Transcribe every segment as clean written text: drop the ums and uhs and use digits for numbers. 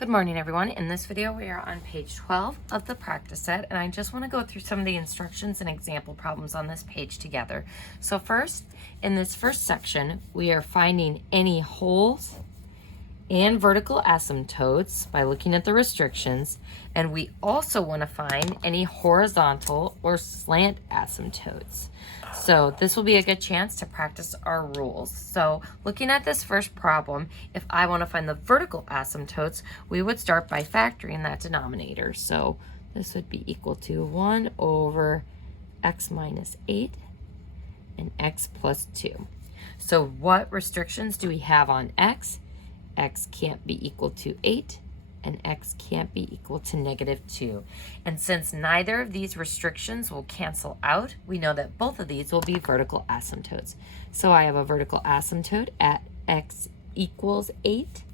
Good morning, everyone. In this video, we are on page 12 of the practice set, and I just want to go through some of the instructions and example problems on this page together. So first, in this first section, we are finding any holes and vertical asymptotes by looking at the restrictions, and we also want to find any horizontal or slant asymptotes. So this will be a good chance to practice our rules. So looking at this first problem, if I want to find the vertical asymptotes, we would start by factoring that denominator. So this would be equal to 1 over x minus 8 and x plus 2. So what restrictions do we have on x? X can't be equal to 8, and x can't be equal to negative 2. And since neither of these restrictions will cancel out, we know that both of these will be vertical asymptotes. So I have a vertical asymptote at x equals 8,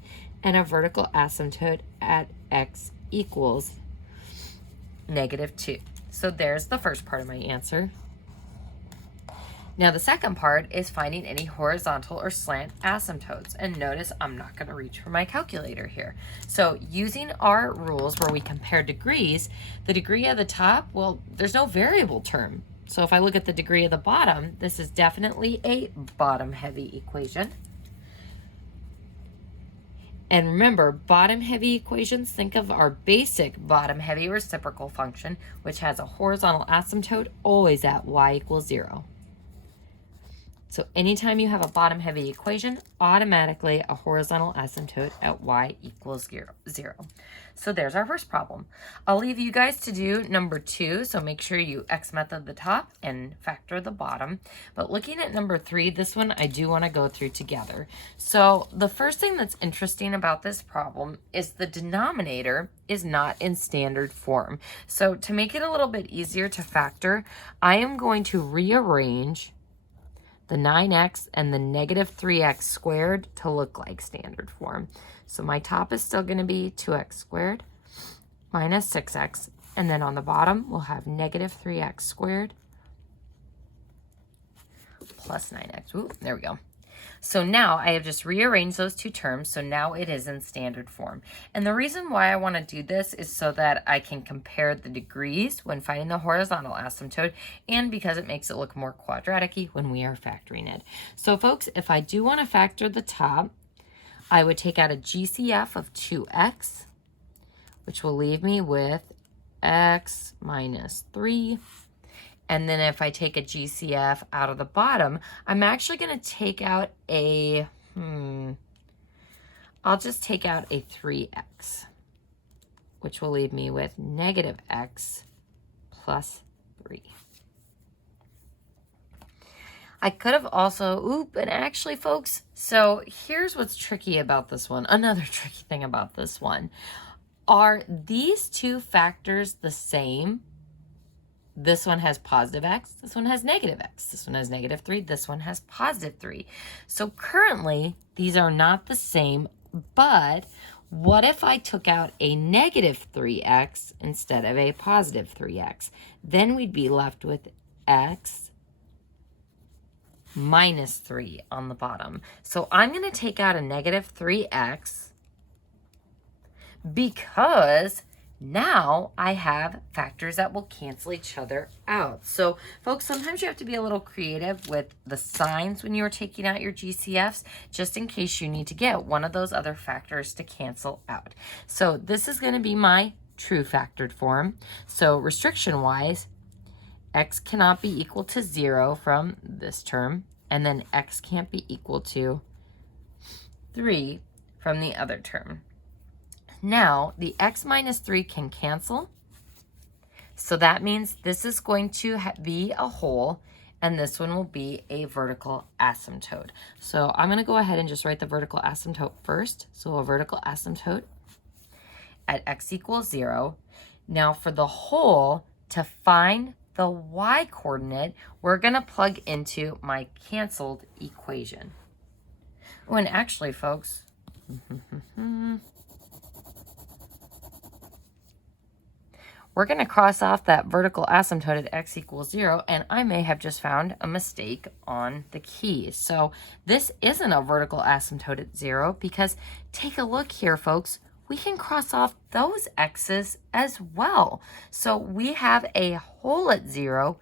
and a vertical asymptote at x equals negative 2. So there's the first part of my answer. Now the second part is finding any horizontal or slant asymptotes. And notice I'm not going to reach for my calculator here. So using our rules where we compare degrees, the degree of the top, well, there's no variable term. So if I look at the degree of the bottom, this is definitely a bottom-heavy equation. And remember, bottom-heavy equations, think of our basic bottom-heavy reciprocal function, which has a horizontal asymptote always at y equals 0. So anytime you have a bottom-heavy equation, automatically a horizontal asymptote at y equals 0. So there's our first problem. I'll leave you guys to do number 2, so make sure you X method the top and factor the bottom. But looking at number 3, this one I do want to go through together. So the first thing that's interesting about this problem is the denominator is not in standard form. So to make it a little bit easier to factor, I am going to rearrange the 9x and the negative 3x squared to look like standard form. So my top is still going to be 2x squared minus 6x, and then on the bottom we'll have negative 3x squared plus 9x. Ooh, there we go. So now I have just rearranged those two terms, so now it is in standard form. And the reason why I want to do this is so that I can compare the degrees when finding the horizontal asymptote, and because it makes it look more quadratic-y when we are factoring it. So folks, if I do want to factor the top, I would take out a GCF of 2x, which will leave me with x minus 3. And then if I take a GCF out of the bottom, I'm actually going to take out a, I'll just take out a 3x, which will leave me with negative x plus 3. I could have also, and actually folks, so here's what's tricky about this one. Another tricky thing about this one. Are these two factors the same? This one has positive x, this one has negative x, this one has negative 3, this one has positive 3. So currently, these are not the same, but what if I took out a negative 3x instead of a positive 3x? Then we'd be left with x minus 3 on the bottom. So I'm going to take out a negative 3x because now I have factors that will cancel each other out. So folks, sometimes you have to be a little creative with the signs when you're taking out your GCFs, just in case you need to get one of those other factors to cancel out. So this is going to be my true factored form. So restriction wise, x cannot be equal to 0 from this term, and then x can't be equal to 3 from the other term. Now, the x minus 3 can cancel. So that means this is going to be a hole, and this one will be a vertical asymptote. So I'm going to go ahead and just write the vertical asymptote first. So a vertical asymptote at x equals 0. Now for the hole, to find the y coordinate, we're going to plug into my canceled equation. Oh, and actually, folks, we're going to cross off that vertical asymptote at x equals 0, and I may have just found a mistake on the key. So this isn't a vertical asymptote at 0 because take a look here, folks. we can cross off those x's as well. So we have a whole at 0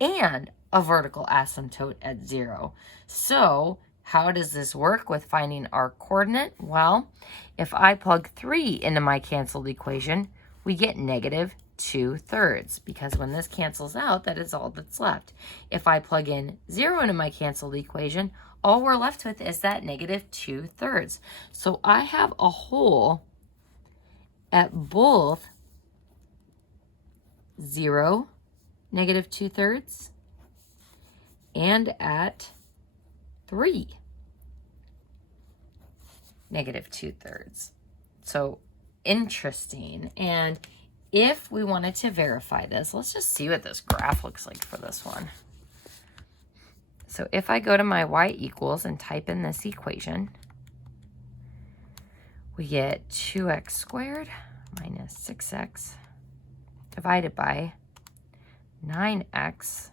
and a vertical asymptote at 0. So how does this work with finding our coordinate? Well, if I plug 3 into my canceled equation, we get negative 2/3, because when this cancels out, that is all that's left. If I plug in 0 into my canceled equation, all we're left with is that negative 2/3. So I have a whole at both 0, negative 2/3, and at 3, negative 2/3. So interesting. And if we wanted to verify this, let's just see what this graph looks like for this one. So if I go to my y equals and type in this equation, we get 2x squared minus 6x divided by 9x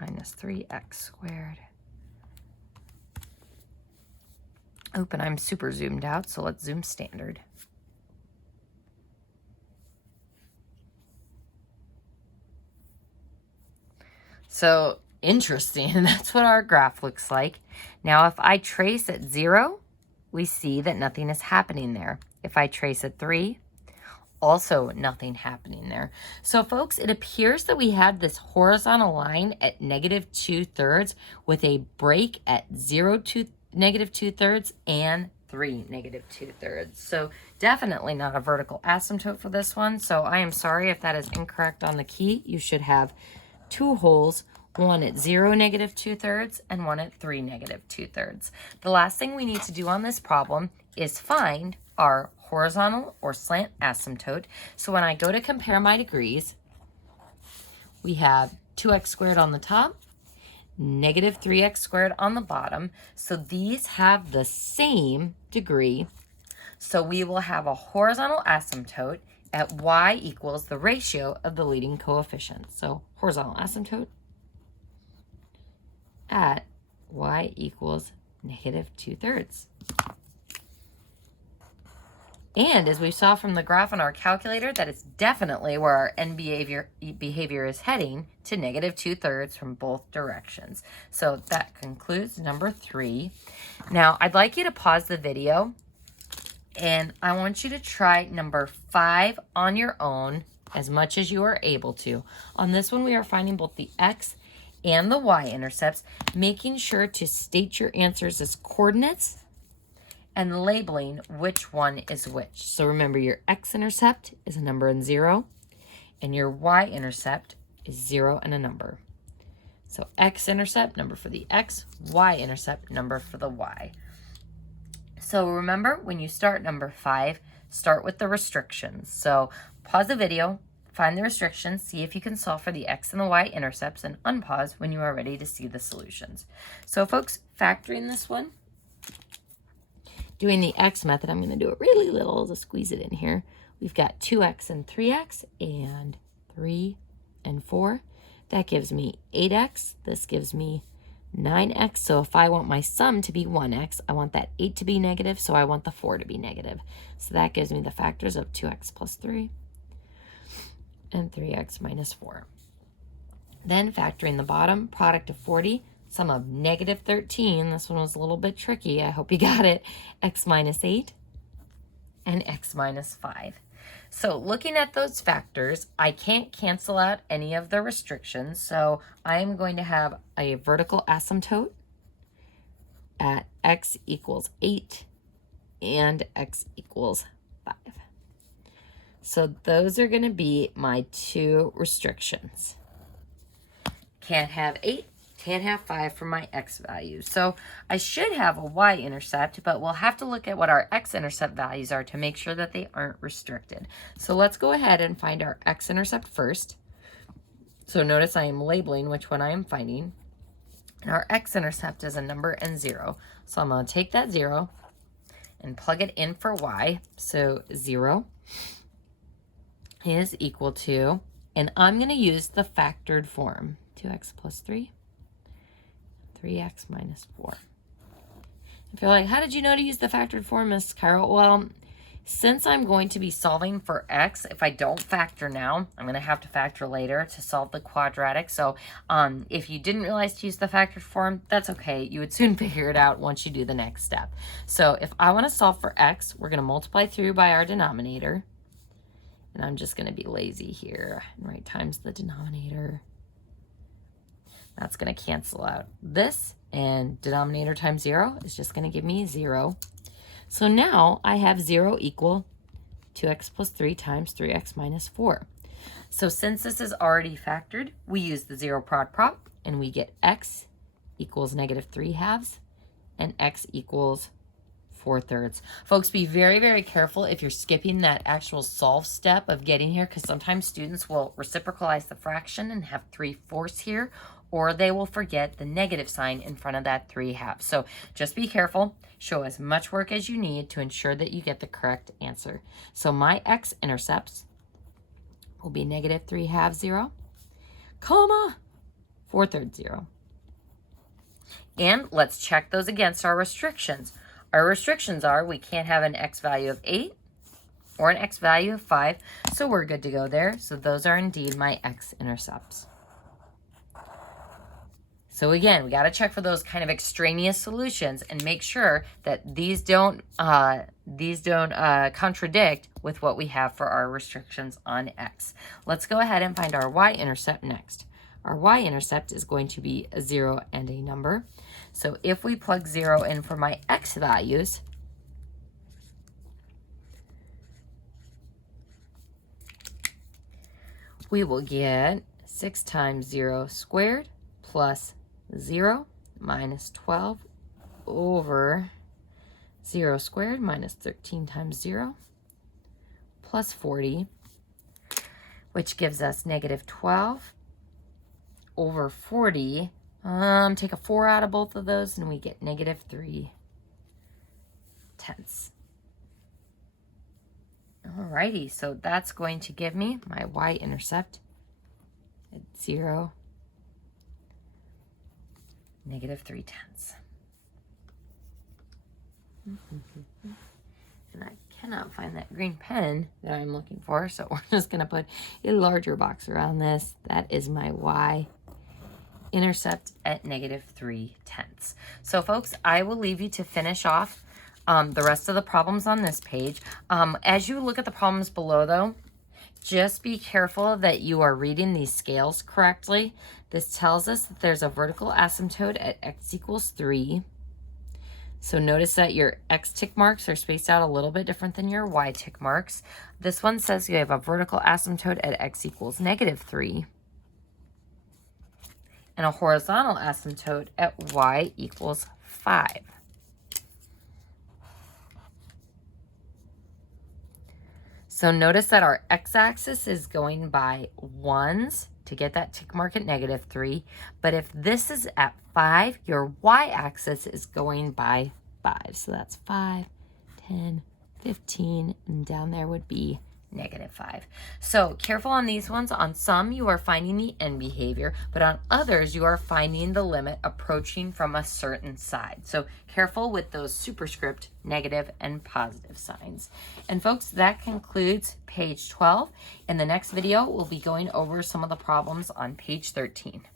minus 3x squared. Oop, and I'm super zoomed out, so let's zoom standard. So interesting, that's what our graph looks like. Now if I trace at 0, we see that nothing is happening there. If I trace at 3, also nothing happening there. So folks, it appears that we had this horizontal line at negative 2/3 with a break at 0 to negative 2/3 and 3 negative 2/3. So definitely not a vertical asymptote for this one. So I am sorry if that is incorrect on the key. You should have 2 holes, one at 0 negative 2/3 and one at 3 negative 2/3. The last thing we need to do on this problem is find our horizontal or slant asymptote. So when I go to compare my degrees, we have 2x squared on the top, negative 3x squared on the bottom. So these have the same degree. So we will have a horizontal asymptote at y equals the ratio of the leading coefficients. So horizontal asymptote at y equals negative 2/3. And as we saw from the graph on our calculator, that is definitely where our end behavior is heading, to negative 2/3 from both directions. So that concludes number 3. Now I'd like you to pause the video and I want you to try number 5 on your own as much as you are able to. On this one, we are finding both the x and the y-intercepts, making sure to state your answers as coordinates and labeling which one is which. So remember, your x-intercept is a number and 0, and your y-intercept is 0 and a number. So x-intercept, number for the x, y-intercept, number for the y. So remember, when you start number 5, start with the restrictions. So pause the video, find the restrictions, see if you can solve for the x and the y-intercepts, and unpause when you are ready to see the solutions. So folks, factoring this one, doing the x method, I'm going to do it really little to squeeze it in here. We've got 2x and 3x and 3 and 4. That gives me 8x. This gives me 9x. So if I want my sum to be 1x, I want that 8 to be negative, so I want the 4 to be negative. So that gives me the factors of 2x plus 3 and 3x minus 4. Then factoring the bottom, product of 40, sum of negative 13, this one was a little bit tricky, I hope you got it, x minus 8 and x minus 5. So looking at those factors, I can't cancel out any of the restrictions, so I am going to have a vertical asymptote at x equals 8 and x equals 5. So those are going to be my 2 restrictions. Can't have 8, can't have 5 for my x value. So I should have a y-intercept, but we'll have to look at what our x-intercept values are to make sure that they aren't restricted. So let's go ahead and find our x-intercept first. So notice I am labeling which one I am finding. And our x-intercept is a number and 0. So I'm going to take that 0 and plug it in for y. So 0 is equal to, and I'm going to use the factored form, 2x plus 3, 3x minus 4. If you're like, how did you know to use the factored form, Miss Carol? Well, Since I'm going to be solving for x, if I don't factor now, I'm going to have to factor later to solve the quadratic. So if you didn't realize to use the factored form, that's okay. You would soon figure it out once you do the next step. So if I want to solve for x, we're going to multiply through by our denominator. And I'm just going to be lazy here and write times the denominator. That's going to cancel out this, and denominator times 0 is just going to give me 0. So now I have 0 equal 2x plus 3 times 3x minus 4. So since this is already factored, we use the 0 prop, and we get x equals negative 3/2 and x equals 4/3. Folks, be very, very careful if you're skipping that actual solve step of getting here, because sometimes students will reciprocalize the fraction and have 3/4 here, or they will forget the negative sign in front of that 3/2. So just be careful. Show as much work as you need to ensure that you get the correct answer. So my x-intercepts will be negative 3/2 0, comma 4/3 0. And let's check those against our restrictions. Our restrictions are we can't have an x value of 8 or an x value of 5, so we're good to go there. So those are indeed my x-intercepts. So again, we got to check for those kind of extraneous solutions and make sure that these don't contradict with what we have for our restrictions on x. Let's go ahead and find our y-intercept next. Our y-intercept is going to be a 0 and a number. So if we plug 0 in for my x values, we will get 6 times 0 squared plus 0 minus 12 over 0 squared minus 13 times 0 plus 40, which gives us negative 12 over 40. Take a 4 out of both of those and we get negative 3/10. Alrighty, so that's going to give me my y-intercept at 0, negative 3/10. And I cannot find that green pen that I'm looking for, so we're just going to put a larger box around this. That is my y-intercept at negative 3/10. So folks, I will leave you to finish off the rest of the problems on this page. As you look at the problems below, though, just be careful that you are reading these scales correctly. This tells us that there's a vertical asymptote at x equals 3. So notice that your x tick marks are spaced out a little bit different than your y tick marks. This one says you have a vertical asymptote at x equals negative 3. And a horizontal asymptote at y equals 5. So notice that our x-axis is going by 1s to get that tick mark at negative 3. But if this is at 5, your y-axis is going by 5. So that's 5, 10, 15, and down there would be negative 5. So careful on these ones. On some, you are finding the end behavior, but on others, you are finding the limit approaching from a certain side. So careful with those superscript negative and positive signs. And folks, that concludes page 12. In the next video, we'll be going over some of the problems on page 13.